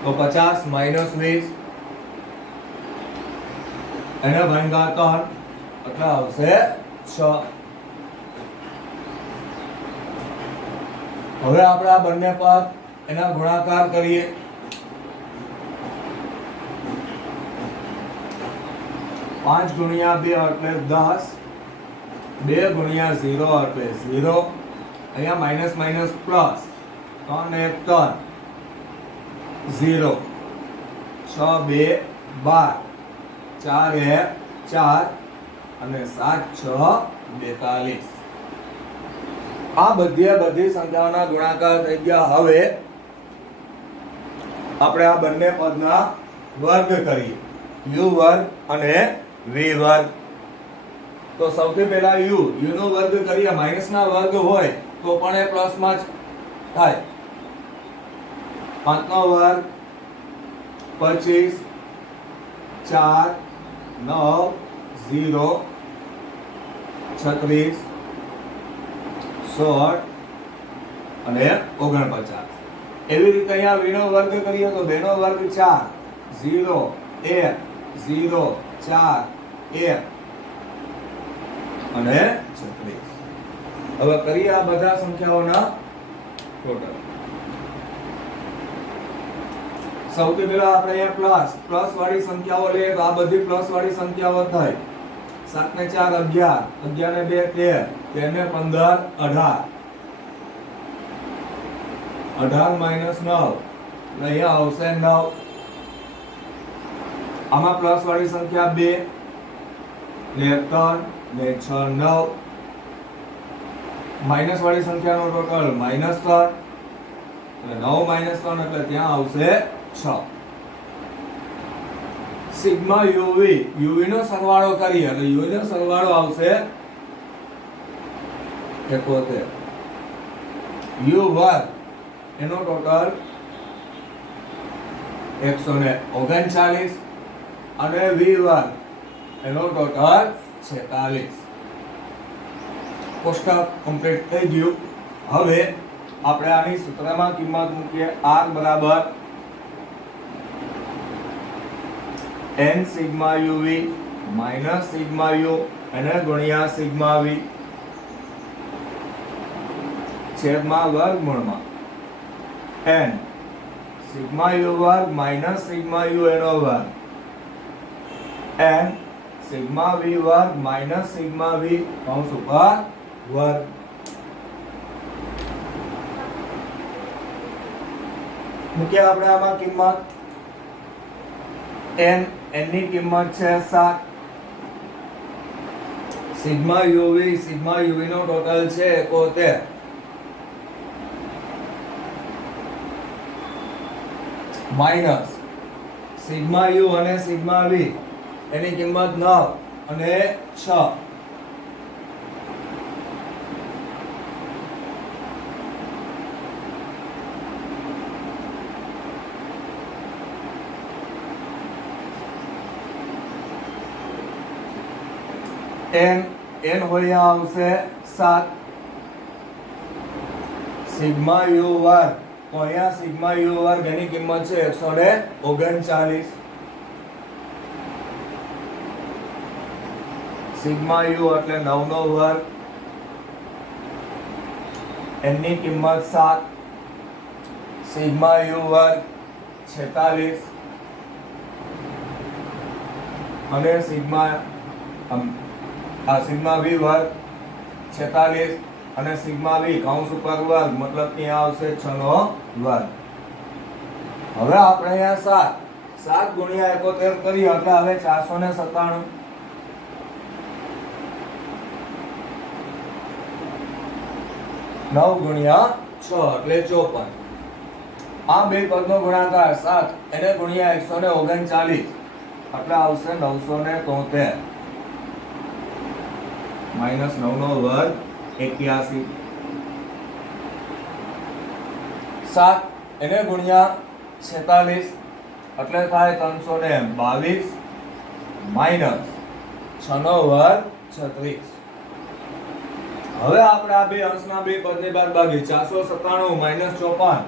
તો 50 માઈનસ 20 એને ભાગ્યા 3 એટલે આવશે 6. હવે આપણે આ બંને પદ એના ગુણાકાર કરીએ. 5 ગુણ્યા 2 એટલે 10 2 ગુણ્યા 0 એટલે 0. અહીંયા માઇનસ માઇનસ પ્લસ 3 1 3 0. 6 2 12 4 1 4 અને 7 6 42. આ બધી સંખ્યાઓના ગુણાકાર થઈ ગયા. હવે આપણે આ બંને પદના વર્ગ કરીએ, u વર્ગ અને v વર્ગ. તો સૌથી પહેલા u નો વર્ગ કરીએ. માઈનસ ના વર્ગ હોય તો પણ એ પ્લસ માં જ થાય. 5 નો વર્ગ 25 4 9 0 36 16 અને 49. એવી રીતે અહીંયા v નો વર્ગ કરીએ તો 2 નો વર્ગ 4 0 1 0 4 1 અને 36. હવે કરીએ આ બધા સંખ્યાઓના ટોટલ. સૌથી પહેલા આપણે અહીંયા પ્લસ વાળી સંખ્યાઓ લઈએ તો આ બધી પ્લસ વાળી સંખ્યાઓ થઈ. 7 ને 4 11, 11 ને 2 13, 13 ને 15 18, 18 માઈનસ 9 એટલે અહીંયા આવશે 9. આમાં પ્લસ વાળી સંખ્યા 2 ને 3 ને 6 9. માઈનસ વાળી સંખ્યાનો ટોટલ માઈનસ 3 એટલે 9 માઈનસ 3 એટલે ત્યાં આવશે 6. સિગ્મા યુવી નો સરવાળો કરીએ એટલે યુવી નો સરવાળો આવશે 71. યુ વર્ગ એનો ટોટલ 139 અને વી વર્ગ એનો ટોટલ 46. કોષ્ટક કમ્પ્લીટ થઈ ગયું. હવે આપણે આની સૂત્રમાં કિંમત મૂકીએ. r બરાબર n sigma uv minus sigma u એને ગુણ્યા સિગ્મા v છેદમાં વર્ગમૂળમાં n સિગ્મા u વર્ગ માઈનસ સિગ્મા u એનો વર્ગ n સિગ્મા v વર્ગ માઈનસ સિગ્મા v કૌંસ ઉપર વર્ગ. મૂકીએ આપણે આમાં કિંમત. n ની કિંમત છે 7. સિગ્મા uv નો ટોટલ છે 71. માઈનસ સિગ્મા u અને સિગ્મા v એની કિંમત 9 અને 6. n હોય આવશે 7. સિગ્મા u વર્ગ તો અહીંયા સિગ્મા u વર્ગ એની કિંમત છે 139. સિગ્મા u એટલે 9 નો વર્ગ. n ની કિંમત 7. સિગ્મા u વર્ગ 46 અને સિગ્મા v વર્ગ 46 અને સિગ્મા v કૌંસ ઉપર વર્ગ મતલબ કે આવશે 6 નો વર્ગ. હવે આપણે અહીંયા 7 ગુણ્યા 71 કરીએ એટલે હવે 497. નવ ગુણ્યા 6 એટલે 54. આ બે પદનો ગુણાકાર 7 એને ગુણ્યા 139 એટલે આવશે 973 માઈનસ 9 નો વર્ગ 81. 7 એને ગુણ્યા 46 એટલે થાય 322 માઈનસ 6 નો વર્ગ 36. હવે આપણે આ બે અંશના બે પદની બાદબાકી 497 માઈનસ 54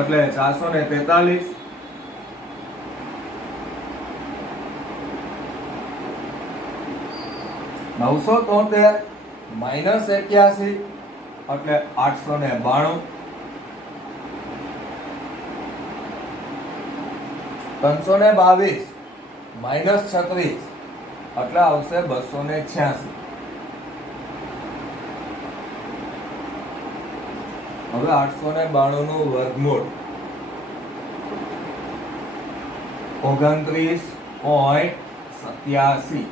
એટલે 443 973 માઈનસ 81 એટલે 892 322 માઈનસ 36 એટલે આવશે 286. હવે 892 નું વર્ગમૂળ 29.87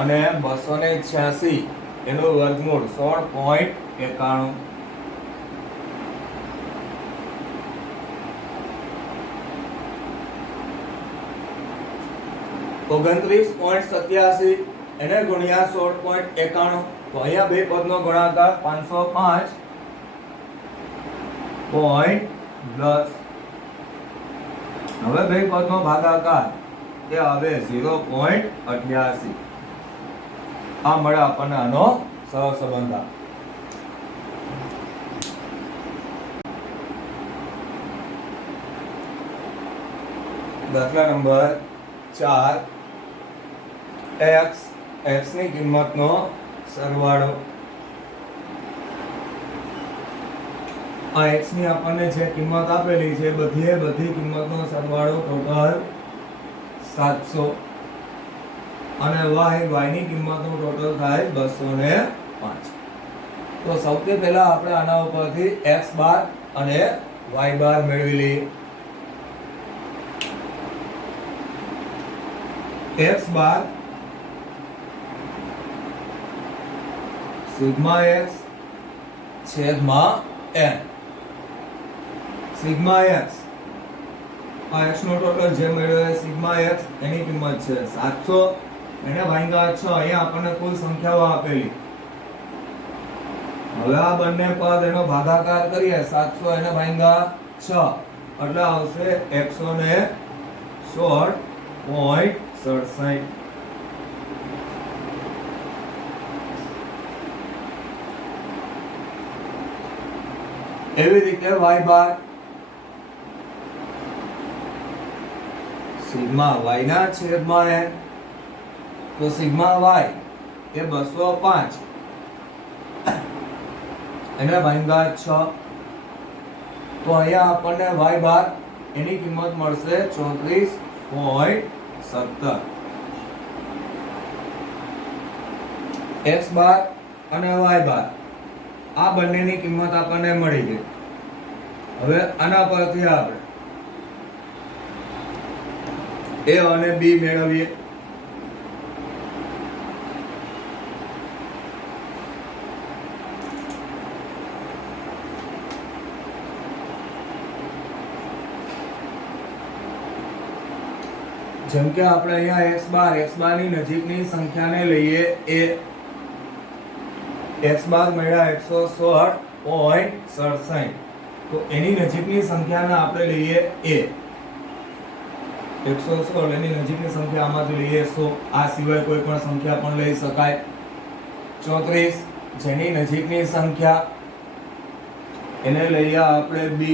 અને 286 એનું વર્ગમૂળ 16.91. ઓગણત્રીસ પોઈન્ટ 87 એને ગુણ્યા 16.91 તો અહીંયા બે પદનો ગુણાકાર 505.10. હવે બે પદનો ભાગાકાર તે આવે 0.88. આ મળે આપણને આનો સહસંબંધ. દાખલા નંબર 4. x ની કિંમતનો સરવાળો. આ x ની આપણને જે કિંમત આપેલી છે બધી કિંમતનો સરવાળો ટોટલ 700 અને y ની કિંમતનો ટોટલ થાય 205. તો સૌથી પહેલા આપણે આના ઉપરથી x બાર અને y બાર મેળવી લઈએ. x બાર સિગ્મા x છેદમાં n. સિગ્મા x આ x નો ટોટલ જે મળ્યો છે સિગ્મા x એની કિંમત છે 700 એને ભાગ્યા 6. અહીંયા આપણને કુલ સંખ્યાઓ આપેલી. હવે આ બંને પદ એનો ભાગાકાર કરીએ 700 એને ભાગ્યા 6 એટલે આવશે 116.67. એવી રીતે y બાર સિગ્મા y ના છેદમાં n. તો સિગ્મા y એ 205 એને ભાગ્યા 6 તો અહીંયા આપણને y બાર એની કિંમત મળશે 34.17. x બાર અને y બાર આ બંનેની કિંમત આપણને મળી ગઈ. હવે આના પરથી આપણે a અને b મેળવીએ. જેમ કે આપણે અહીંયા x બાર ની નજીકની સંખ્યાને લઈએ a. x બાર મળ્યા 116.67 તો એની નજીકની સંખ્યાને આપણે લઈએ a. 116 એની નજીકની સંખ્યા આમાંથી લઈએ 100. આ સિવાય કોઈ પણ સંખ્યા પણ લઈ શકાય. 34 જેની નજીકની સંખ્યા એને લઈએ આપણે b.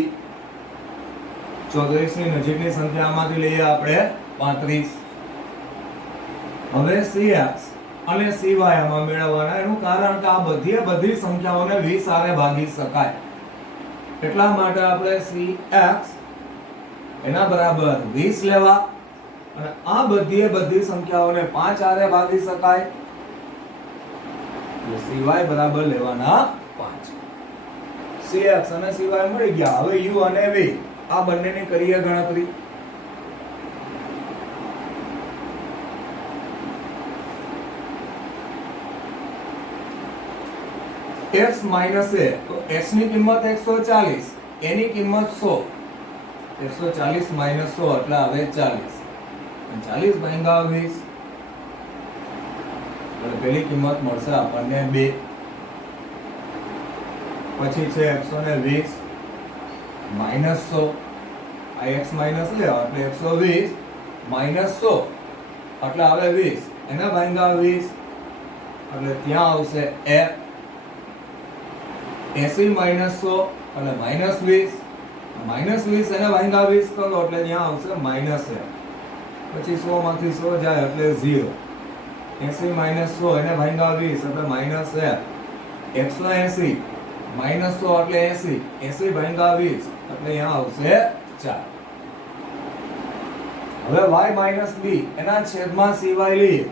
34 ની નજીકની સંખ્યા આમાંથી લઈએ આપણે 35. હવે cx અને cy આમાં મેળવવાના. એનું કારણ કે આ બધી સંખ્યાઓને 20 આરે ભાગી શકાય એટલા માટે આપણે cx એના બરાબર 20 લેવા અને આ બધી સંખ્યાઓને 5 આરે ભાગી શકાય એટલે cy બરાબર લેવાના 5. cx અને cy મળી ગયા. હવે u અને v આ બંનેની કરીએ ગણતરી. x minus a તો x ની કિંમત 140 એની કિંમત 100. 140 minus 100 એટલે આવે 40. 40 ભાગ્યા 20 એટલે પેલી કિંમત મળશે આપણને 2. પછી છે 120 minus 100 આ x minus લેવા એટલે 120 minus 100 એટલે આવે 20 એના ભાગ્યા 20 એટલે ત્યાં આવશે a. 80 minus 100 એટલે minus 20 minus 20 એને ભાગ્યા 20 કરો એટલે ત્યાં આવશે minus a. પછી 100 માંથી 100 જાય એટલે 0. 80 minus 100 એને ભાગ્યા 20 એટલે minus a. 180 minus 100 એટલે 80 80 ભાગ્યા 20 એટલે यहाँ આવશે 4. હવે y માઇનસ બી એના છેદમાં સિવાય લઈએ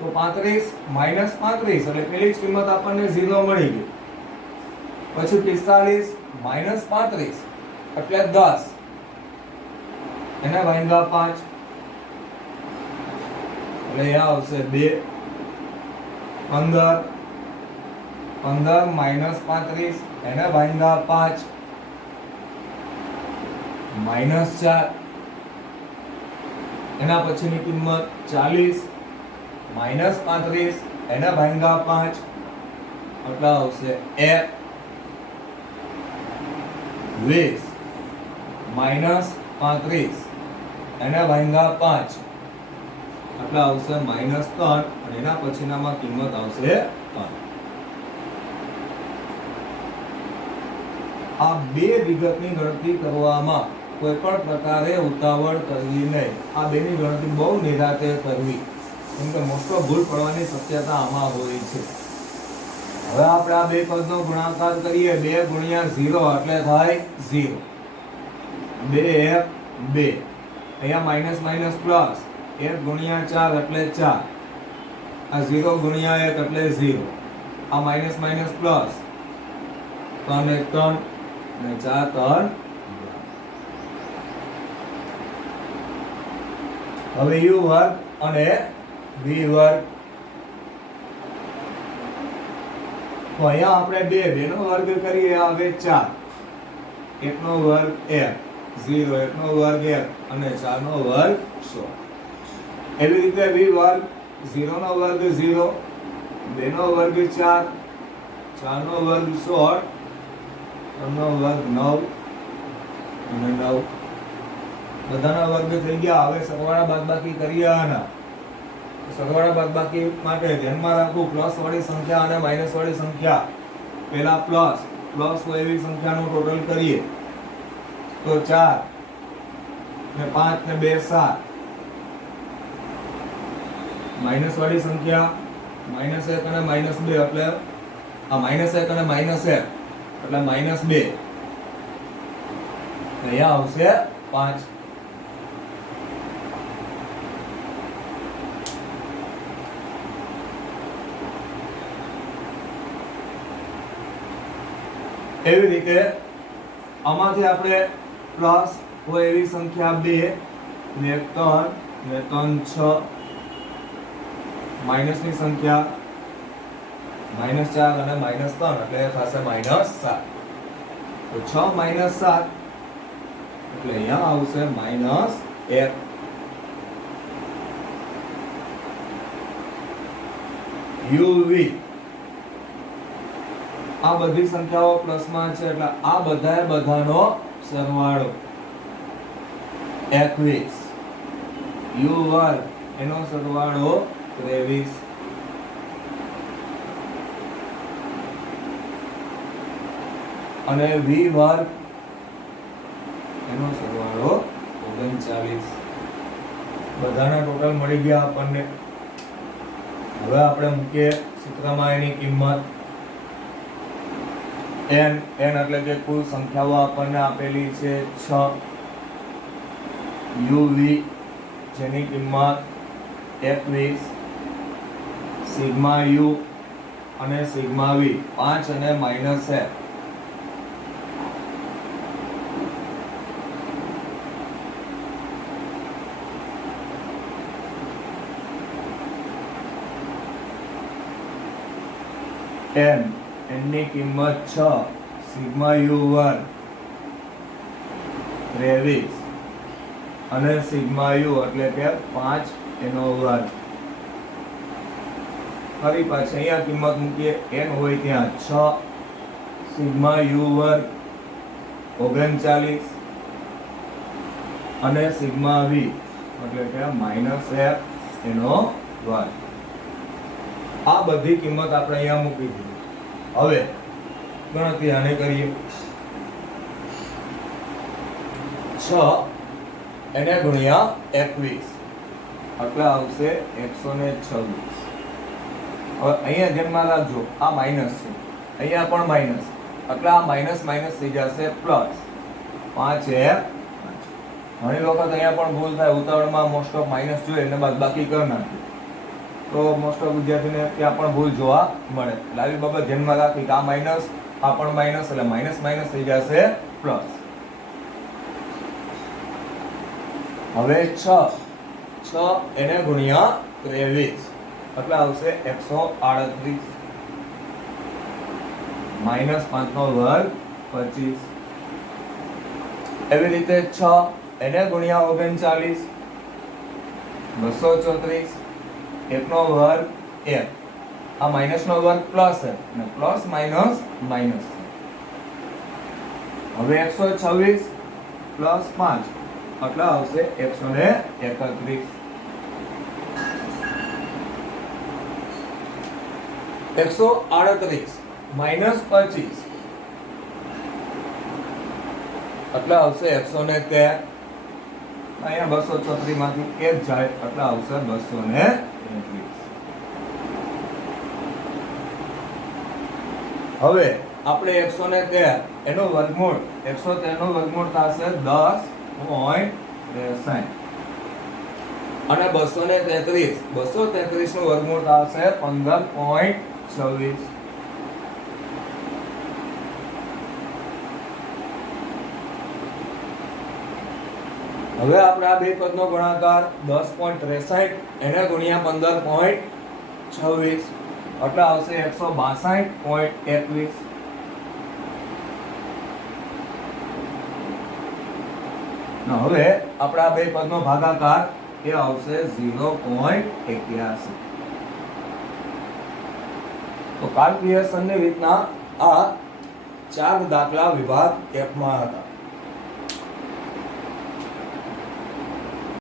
તો 35 માઇનસ 35 એટલે પેલી જ કિંમત આપણને 0 મળી ગઈ. પછી 45 માઇનસ 35 એટલે 10 એને ભાગ્યા 5 એટલે અહીંયા આવશે 2. 15 માઇનસ 35 એને ભાગ્યા 5 માઇનસ 4 એના પછીની કિંમત 40 માઇનસ 35 એના ભાગ્યા 5 એટલે આવશે 20 માઇનસ 35 એના ભાગ્યા 5 એટલે આવશે માઇનસ 3 અને એના પછીનામાં કિંમત આવશે 3. આ બે વિગતની ગણતરી કરવામાં કોઈ પણ પ્રકારે ઉતાવળ કરવી નહીં. આ બેની ગણતરી બહુ નિરાતે કરવી, કેમ કે મોટો ભૂલ પડવાની શક્યતા આમાં હોય છે. હવે આપણે આ બે પદનો ગુણાકાર કરીએ. 2 ગુણ્યા 0 એટલે થાય 0. 2 1 2. અહીંયા માઇનસ માઇનસ પ્લસ. 1 ગુણ્યા 4 એટલે 4. આ 0 ગુણ્યા 1 એટલે 0. આ માઇનસ માઇનસ પ્લસ. 3 1 3 અને 4 3. હવે u વર્ગ અને v વર્ગ. તો અહીંયા આપણે 2 નો વર્ગ કરીએ, આવે 4. 1 નો વર્ગ 1, 0 1 નો વર્ગ 1 અને 4 નો વર્ગ 100. એવી રીતે v વર્ગ 0 નો વર્ગ 0, 2 નો વર્ગ 4, 4 નો વર્ગ 16, 3 નો વર્ગ 9 અને 9. બધાના વર્ગ થઈ ગયા. હવે સરવાળા બાદબાકી કરીએ. આના સરવાળા બાદબાકી માટે ધ્યાનમાં રાખવું પ્લસ વાળી સંખ્યા અને માઈનસ વાળી સંખ્યા. પહેલા પ્લસ હોય એવી સંખ્યાનું ટોટલ કરીએ તો 4 ને 5 ને 2 7. માઈનસ વાળી સંખ્યા -1 અને -2 એટલે આ -1 અને -1 એટલે -2. અહીંયા આવશે 5. એવી રીતે આમાંથી આપણે પ્લસ હોય એવી સંખ્યા 2 ને 3 ને 3 6. માઇનસની સંખ્યા -4 અને -3 એટલે થશે -7. તો 6 - 7 એટલે અહીંયા આવશે -1. uv આ બધી સંખ્યાઓ પ્લસમાં છે એટલે આ બધાનો સરવાળો 21. u વર્ગ એનો સરવાળો 23. અને v વર્ગ એનો સરવાળો 39. બધાના ટોટલ મળી ગયા આપણને. હવે આપણે મૂકીએ સૂત્રમાં એની કિંમત. n એટલે કે કુલ સંખ્યાઓ આપણને આપેલી છે 6. uv જેની કિંમત 21. સિગ્મા u અને સિગ્મા v 5 અને -1. n ની કિંમત 6. સિગ્મા u વર્ગ 23 અને સિગ્મા u એટલે કે 5 એનો વર્ગ. ફરી પાછી અહીંયા કિંમત મૂકીએ. n હોય ત્યાં 6. સિગ્મા u વર્ગ 39 અને સિગ્મા v એટલે કે -1 એનો વર્ગ. આ બધી કિંમત આપણે અહીંયા મૂકી દીધી. હવે ગણતરી આને કરીએ. 6 એને ગુણ્યા 21 એટલે આવશે 126. હવે અહીંયા ધ્યાનમાં રાખજો આ માઈનસ છે, અહીંયા પણ માઈનસ એટલે આ માઈનસ માઈનસ થઈ જશે પ્લસ. 5 એ 5 ઘણી વખત અહીંયા પણ ભૂલ થાય, ઉતાવળમાં મોસ્ટ ઓફ માઇનસ જોઈએ એટલે બાદબાકી કરી નાખી, તો મોસ્ટ ઓફ વિદ્યાર્થીને ત્યાં પણ ભૂલ જોવા મળે. એટલે આવી બાબત ધ્યાનમાં રાખી કે આ માઇનસ, આ પણ માઇનસ, એટલે માઇનસ માઇનસ થઈ જશે પ્લસ. હવે 6 એને ગુણ્યા 23 એટલે આવશે 138 માઇનસ 5 નો વર્ગ 25. એવી રીતે 6 એને ગુણ્યા 39 234 1 નો વર્ગ 1. આ માઇનસ નો વર્ગ પ્લસ છે અને પ્લસ માઇનસ માઇનસ. હવે 126 પ્લસ 5 એટલે આવશે 131. 138 માઇનસ 25 એટલે આવશે 113. અહીંયા 234 માંથી 1 જાય એટલે આવશે 231. હવે આપણે 113 એનો વર્ગમૂળ, 113 નો વર્ગમૂળ થશે 10.63 અને 233 નું વર્ગમૂળ થશે 15.26. હવે આપણે આ બે પદનો ગુણાકાર 10.63 એને ગુણ્યા 15.26 એટલે આવશે 162.21. હવે આપણે આ બે પદનો ભાગાકાર એ આવશે 0.81. તો કાલ્ક્યુલેશનની રીતના આ 4 દાખલા વિભાગ F માં હતા.